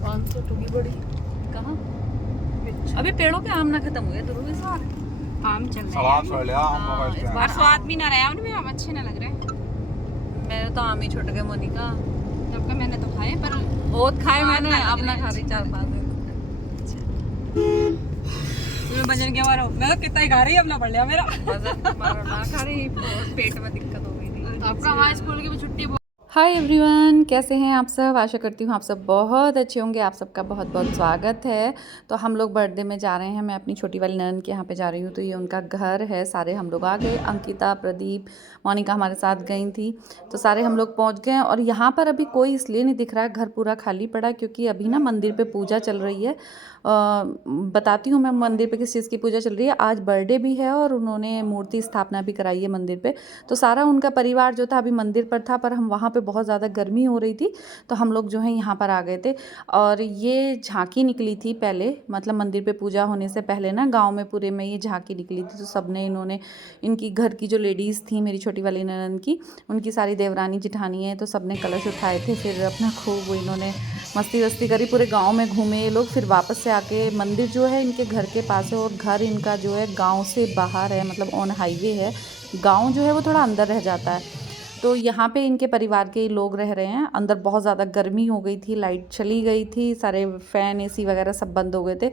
500 टूकी बड़ी कहाँ? अभी पेड़ों के आम ना खत्म हुए ध्रुव इस बार आम चल रहे सवाद हैं। छोड़ लिया आम हाँ, का इस इस बार स्वाद भी ना रहा उनमें, आम अच्छे ना लग रहे। मेरे तो आम ही छूट गए मोनिका। जबकि मैंने तो खाए पर बहुत खाए स्वाद मैंने, ना लग अब ना रहे। खा रही 4-5 दिन। तुम्हें वजन क्या मारो, मैं तो कितना ही खा रही अब ना बढ़ लिया मेरा। वजन मारो ना खा रही, पेट में दिक्कत हो गई थी। आपका हमारे स्कूल की भी छुट्टी हाय एवरीवन, कैसे हैं आप सब? आशा करती हूँ आप सब बहुत अच्छे होंगे। आप सबका बहुत बहुत स्वागत है। तो हम लोग बर्थडे में जा रहे हैं। मैं अपनी छोटी वाली ननद के यहाँ पे जा रही हूँ। तो ये उनका घर है। सारे हम लोग आ गए। अंकिता, प्रदीप, मोनिका हमारे साथ गई थी। तो सारे हम लोग पहुँच गए। और यहाँ पर अभी कोई इसलिए नहीं दिख रहा है, घर पूरा खाली पड़ा, क्योंकि अभी ना मंदिर पर पूजा चल रही है। बताती हूँ मैं मंदिर पे किस चीज़ की पूजा चल रही है। आज बर्थडे भी है और उन्होंने मूर्ति स्थापना भी कराई है मंदिर पे। तो सारा उनका परिवार जो था अभी मंदिर पर था, पर हम वहाँ पे बहुत ज़्यादा गर्मी हो रही थी, तो हम लोग जो है यहाँ पर आ गए थे। और ये झांकी निकली थी पहले, मतलब मंदिर पे पूजा होने से पहले ना गाँव में पूरे में ये झांकी निकली थी। तो सबने इन्होंने, इनकी घर की जो लेडीज़ थी मेरी छोटी वाली ननद की, उनकी सारी देवरानी जिठानी है, तो सबने कलश उठाए थे। फिर अपना खूब इन्होंने मस्ती वस्ती करी, पूरे गांव में घूमे ये लोग। फिर वापस से आके, मंदिर जो है इनके घर के पास है और घर इनका जो है गांव से बाहर है, मतलब ऑन हाईवे है। गांव जो है वो थोड़ा अंदर रह जाता है। तो यहाँ पे इनके परिवार के लोग रह रहे हैं। अंदर बहुत ज़्यादा गर्मी हो गई थी, लाइट चली गई थी, सारे फ़ैन एसी वगैरह सब बंद हो गए थे।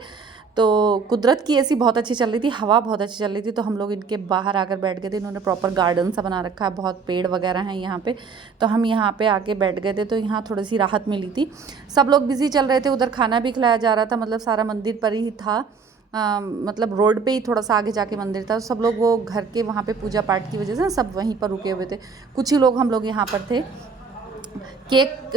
तो कुदरत की एसी बहुत अच्छी चल रही थी, हवा बहुत अच्छी चल रही थी। तो हम लोग इनके बाहर आकर बैठ गए थे। इन्होंने प्रॉपर गार्डन सा बना रखा है, बहुत पेड़ वगैरह हैं यहाँ पे। तो हम यहाँ पे आके बैठ गए थे, तो यहाँ थोड़ी सी राहत मिली थी। सब लोग बिज़ी चल रहे थे, उधर खाना भी खिलाया जा रहा था, मतलब सारा मंदिर पर ही था। मतलब रोड पे ही थोड़ा सा आगे जाके मंदिर था। सब लोग वो घर के वहाँ पे पूजा पाठ की वजह से सब वहीं पर रुके हुए थे। कुछ ही लोग हम लोग यहाँ पर थे। केक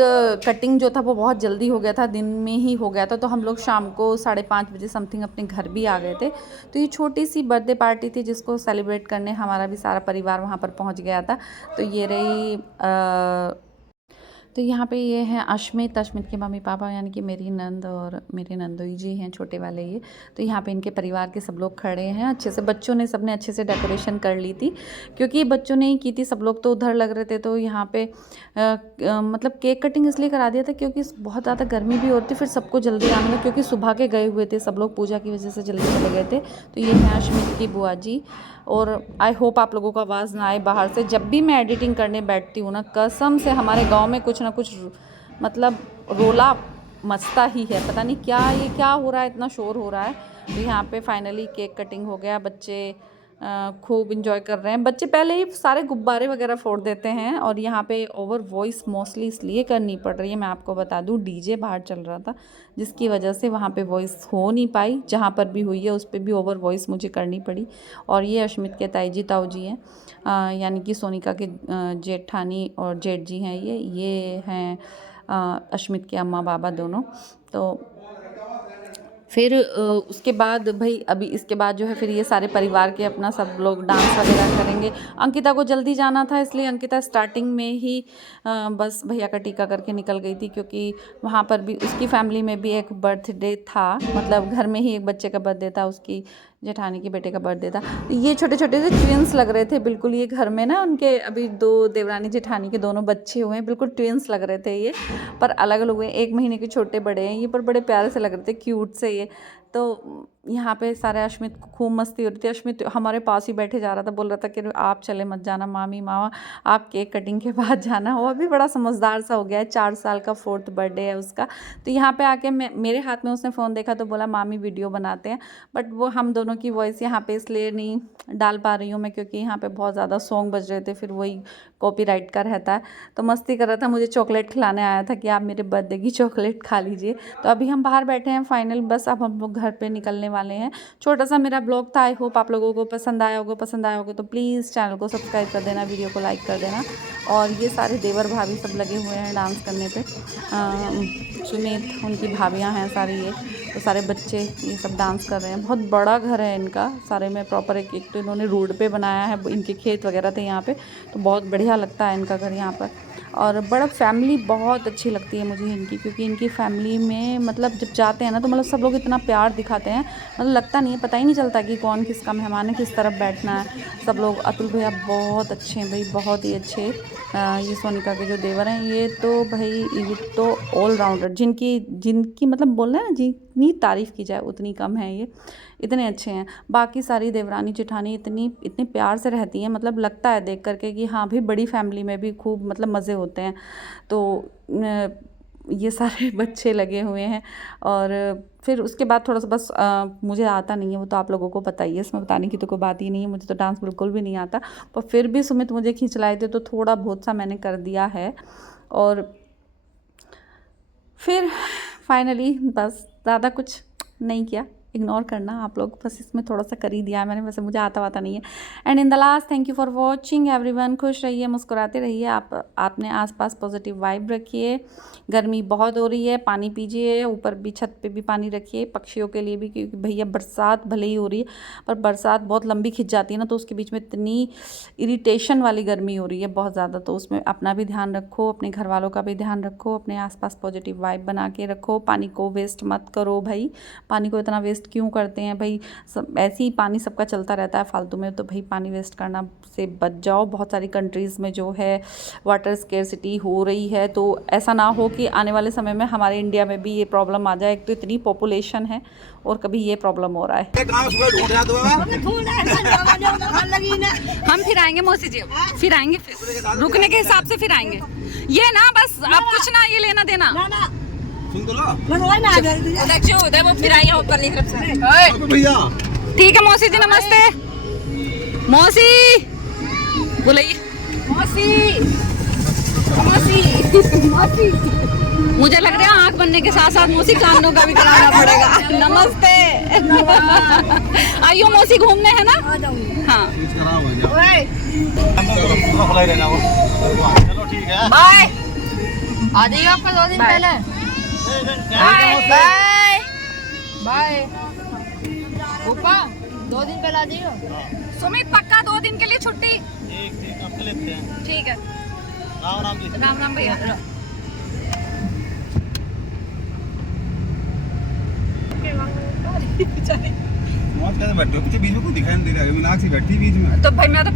कटिंग जो था वो बहुत जल्दी हो गया था, दिन में ही हो गया था। तो हम लोग शाम को 5:30 बजे समथिंग अपने घर भी आ गए थे। तो ये छोटी सी बर्थडे पार्टी थी जिसको सेलिब्रेट करने हमारा भी सारा परिवार वहाँ पर पहुँच गया था। तो ये रही तो यहाँ पे ये हैं अश्मित के मम्मी पापा, यानी कि मेरी नंद और मेरे नंदोई जी हैं छोटे वाले ये। तो यहाँ पे इनके परिवार के सब लोग खड़े हैं अच्छे से। बच्चों ने, सबने अच्छे से डेकोरेशन कर ली थी, क्योंकि बच्चों ने ही की थी, सब लोग तो उधर लग रहे थे। तो यहाँ पे मतलब केक कटिंग इसलिए करा दिया था क्योंकि बहुत ज़्यादा गर्मी भी होती, फिर सबको जल्दी आना था, क्योंकि सुबह के गए हुए थे सब लोग, पूजा की वजह से जल्दी चले गए थे। तो ये हैं अश्मित की बुआ जी। और आई होप आप लोगों को आवाज़ ना आए बाहर से। जब भी मैं एडिटिंग करने बैठती हूँ ना, कसम से हमारे गांव में कुछ ना कुछ मतलब रोला मचता ही है। पता नहीं क्या ये क्या हो रहा है, इतना शोर हो रहा है। तो यहाँ पे फाइनली केक कटिंग हो गया। बच्चे खूब इंजॉय कर रहे हैं। बच्चे पहले ही सारे गुब्बारे वगैरह फोड़ देते हैं। और यहाँ पे ओवर वॉइस मोस्टली इसलिए करनी पड़ रही है, मैं आपको बता दूँ, डीजे बाहर चल रहा था जिसकी वजह से वहाँ पे वॉइस हो नहीं पाई। जहाँ पर भी हुई है उस पर भी ओवर वॉइस मुझे करनी पड़ी। और ये अश्मित के ताई जी ताऊ जी हैं, यानी कि सोनिका के जेठानी और जेठ जी हैं। ये हैं अश्मित के अम्मा बाबा दोनों। तो फिर उसके बाद भाई, अभी इसके बाद जो है फिर ये सारे परिवार के अपना सब लोग डांस वगैरह करेंगे। अंकिता को जल्दी जाना था, इसलिए अंकिता स्टार्टिंग में ही बस भैया का टीका करके निकल गई थी, क्योंकि वहाँ पर भी उसकी फैमिली में भी एक बर्थडे था, मतलब घर में ही एक बच्चे का बर्थडे था, उसकी जेठानी के बेटे का बर्थडे था। ये छोटे छोटे से ट्विंस लग रहे थे बिल्कुल। ये घर में ना उनके अभी 2 देवरानी जेठानी के दोनों बच्चे हुए हैं, बिल्कुल ट्विंस लग रहे थे ये, पर अलग अलग हुए। 1 महीने के छोटे बड़े हैं ये, पर बड़े प्यारे से लग रहे थे, क्यूट से ये। तो यहाँ पे सारे अश्मित को खूब मस्ती हो रही थी। अश्मित हमारे पास ही बैठे जा रहा था, बोल रहा था कि आप चले मत जाना मामी मामा, आप केक कटिंग के बाद जाना। वो अभी बड़ा समझदार सा हो गया है, 4 साल का 4th बर्थडे है उसका। तो यहाँ पे आके मेरे हाथ में उसने फ़ोन देखा तो बोला मामी वीडियो बनाते हैं। बट वो हम दोनों की वॉइस यहाँ पे इसलिए नहीं डाल पा रही हूँ मैं, क्योंकि यहाँ पे बहुत ज़्यादा सॉन्ग बज रहे थे, फिर वही कॉपीराइट का रहता है। तो मस्ती कर रहा था, मुझे चॉकलेट खिलाने आया था कि आप मेरे बर्थडे की चॉकलेट खा लीजिए। तो अभी हम बाहर बैठे हैं फाइनल, बस अब हम लोग घर पे निकलने वाले हैं। छोटा सा मेरा ब्लॉग था, आई होप आप लोगों को पसंद आया होगा। तो प्लीज़ चैनल को सब्सक्राइब कर देना, वीडियो को लाइक कर देना। और ये सारे देवर भाभी सब लगे हुए हैं डांस करने पे। सुमित, उनकी भाभियाँ हैं सारी, ये तो सारे बच्चे ये सब डांस कर रहे हैं। बहुत बड़ा घर है इनका, सारे में प्रॉपर एक तो इन्होंने रोड पे बनाया है, इनके खेत वगैरह थे यहाँ पे, तो बहुत बढ़िया लगता है इनका घर यहाँ पर। और बड़ा फैमिली बहुत अच्छी लगती है मुझे इनकी, क्योंकि इनकी फैमिली में मतलब जब जाते हैं ना तो मतलब सब लोग इतना प्यार दिखाते हैं, मतलब लगता नहीं है, पता ही नहीं चलता कि कौन किसका मेहमान है, किस तरफ बैठना है। सब लोग, अतुल भैया बहुत अच्छे हैं भाई, बहुत ही अच्छे। ये सोनिका के जो देवर हैं ये तो भाई ये तो ऑलराउंडर जिनकी मतलब बोलना है ना, जितनी तारीफ़ की जाए उतनी कम है। ये इतने अच्छे हैं। बाकी सारी देवरानी जेठानी इतने प्यार से रहती हैं, मतलब लगता है देख करके कि हाँ भाई बड़ी फैमिली में भी खूब मतलब मज़े होते हैं। तो ये सारे बच्चे लगे हुए हैं। और फिर उसके बाद थोड़ा सा बस मुझे आता नहीं है, वो तो आप लोगों को पता ही है, इसमें बताने की तो कोई बात ही नहीं है, मुझे तो डांस बिल्कुल भी नहीं आता। पर फिर भी सुमित मुझे खींच लाए थे तो थोड़ा बहुत सा मैंने कर दिया है। और फिर फाइनली बस ज़्यादा कुछ नहीं किया, इग्नोर करना आप लोग, बस इसमें थोड़ा सा कर ही दिया है मैंने, वैसे मुझे आता नहीं है। And in the last thank you for watching everyone. खुश रहिए, मुस्कुराते रहिए, आपने आसपास पॉजिटिव वाइब रखिए। गर्मी बहुत हो रही है, पानी पीजिए, ऊपर भी छत पे भी पानी रखिए पक्षियों के लिए भी, क्योंकि भैया बरसात भले ही हो रही है पर बरसात बहुत लंबी खिंच जाती है ना, तो उसके बीच में इतनी इरिटेशन वाली गर्मी हो रही है बहुत ज़्यादा। तो उसमें अपना भी ध्यान रखो, अपने घर वालों का भी ध्यान रखो, अपने आसपास पॉजिटिव वाइब बना के रखो। पानी को वेस्ट मत करो भाई, पानी को इतना वेस्ट क्यों करते हैं भाई, सब ऐसे ही पानी सबका चलता रहता है फालतू में, तो भाई पानी वेस्ट करना से बच जाओ। बहुत सारी कंट्रीज़ में जो है वाटर स्केर्सिटी हो रही है, तो ऐसा ना हो कि आने वाले समय में हमारे इंडिया में भी ये प्रॉब्लम आ जाए। एक तो इतनी पॉपुलेशन है और कभी ये प्रॉब्लम हो रहा है। हम फिर आएंगे मौसी जी, फिर आएंगे, फिर रुकने के हिसाब से फिर आएंगे। ये ना बस आप कुछ ना ये लेना देना सुन तो लो उधर वो फिर आएंगे ऊपर की तरफ से। भैया। ठीक है मौसी जी, नमस्ते मौसी, बोलिए मौसी मौसी मौसी। मुझे लग रहा है आँख बनने के साथ साथ मौसी कानों का भी कराना पड़ेगा। नमस्ते आइयो मौसी, घूमने है ना? हाँ चलो ठीक है, बाय। आ जाइए आपका 2 दिन पहले। बाय बाय ऊपर 2 दिन पहले आ जाइए। सुमित पक्का 2 दिन के लिए छुट्टी? ठीक अब लेते हैं। ठीक है, राम राम जी। राम राम भैया। मौत कैसे बैठे हो? पीछे बीच में कोई दिखाई नहीं दे रहा है, मीनाक्षी बैठी बीच में। तो भाई मैं तो